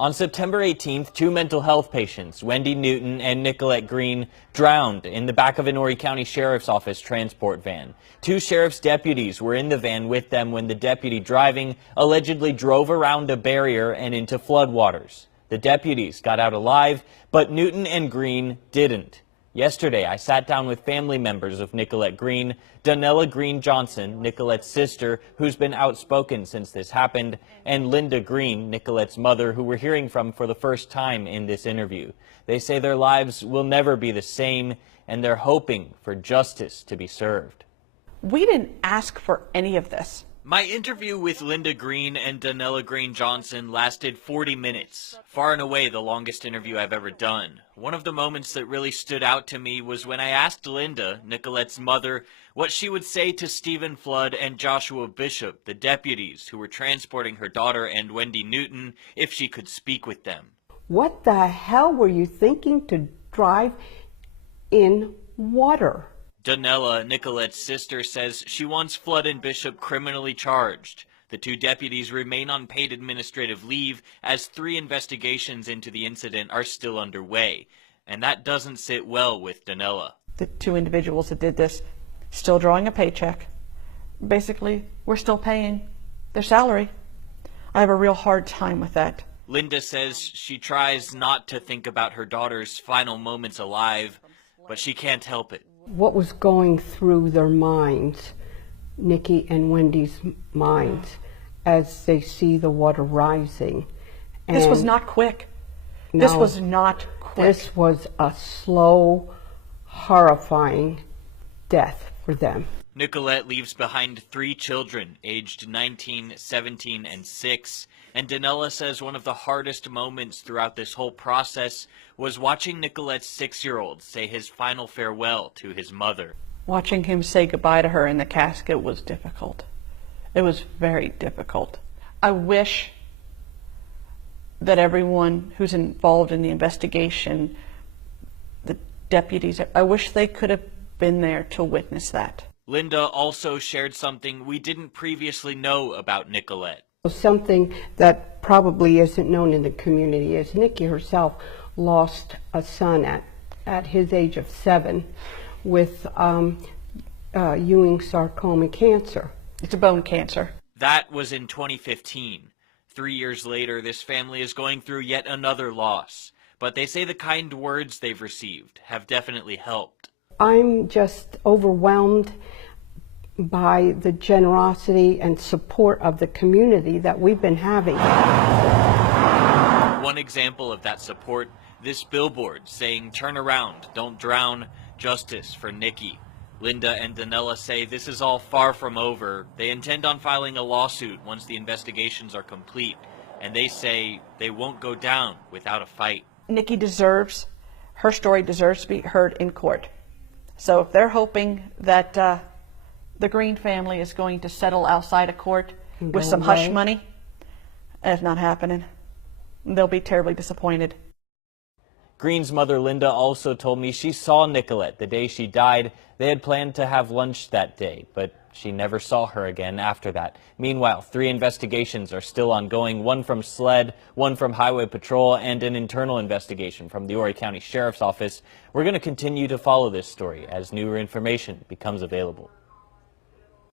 On September 18th, two mental health patients, Wendy Newton and Nicolette Green, drowned in the back of an Horry County Sheriff's Office transport van. Two sheriff's deputies were in the van with them when the deputy driving allegedly drove around a barrier and into floodwaters. The deputies got out alive, but Newton and Green didn't. Yesterday, I sat down with family members of Nicolette Green, Donella Green Johnson, Nicolette's sister, who's been outspoken since this happened, and Linda Green, Nicolette's mother, who we're hearing from for the first time in this interview. They say their lives will never be the same, and they're hoping for justice to be served. We didn't ask for any of this. My interview with Linda Green and Donella Green Johnson lasted 40 minutes, far and away the longest interview I've ever done. One of the moments that really stood out to me was when I asked Linda, Nicolette's mother, what she would say to Stephen Flood and Joshua Bishop, the deputies who were transporting her daughter and Wendy Newton, if she could speak with them. What the hell were you thinking to drive in water? Donella, Nicolette's sister, says she wants Flood and Bishop criminally charged. The two deputies remain on paid administrative leave as 3 investigations into the incident are still underway. And that doesn't sit well with Donella. The two individuals that did this, still drawing a paycheck. Basically, we're still paying their salary. I have a real hard time with that. Linda says she tries not to think about her daughter's final moments alive, but she can't help it. What was going through their minds, Nikki and Wendy's minds, as they see the water rising? And this was not quick. no, this was not quick. This was a slow, horrifying death for them. Nicolette leaves behind 3 children, aged 19, 17, and 6. And Donella says one of the hardest moments throughout this whole process was watching Nicolette's 6-year-old say his final farewell to his mother. Watching him say goodbye to her in the casket was difficult. It was very difficult. I wish that everyone who's involved in the investigation, the deputies, I wish they could have been there to witness that. Linda also shared something we didn't previously know about Nicolette. Something that probably isn't known in the community is Nikki herself lost a son at his age of 7 with Ewing sarcoma cancer. It's a bone cancer. That was in 2015. 3 years later, this family is going through yet another loss. But they say the kind words they've received have definitely helped. I'm just overwhelmed by the generosity and support of the community that we've been having. One example of that support, this billboard saying, "Turn around, don't drown, justice for Nikki." Linda and Donella say this is all far from over. They intend on filing a lawsuit once the investigations are complete, and they say they won't go down without a fight. Nikki deserves, her story deserves to be heard in court. So if they're hoping that the Green family is going to settle outside of court with some hush money, it's not happening. They'll be terribly disappointed. Green's mother, Linda, also told me she saw Nicolette the day she died. They had planned to have lunch that day, but she never saw her again after that. Meanwhile, 3 investigations are still ongoing, one from SLED, one from Highway Patrol, and an internal investigation from the Horry County Sheriff's Office. We're going to continue to follow this story as newer information becomes available.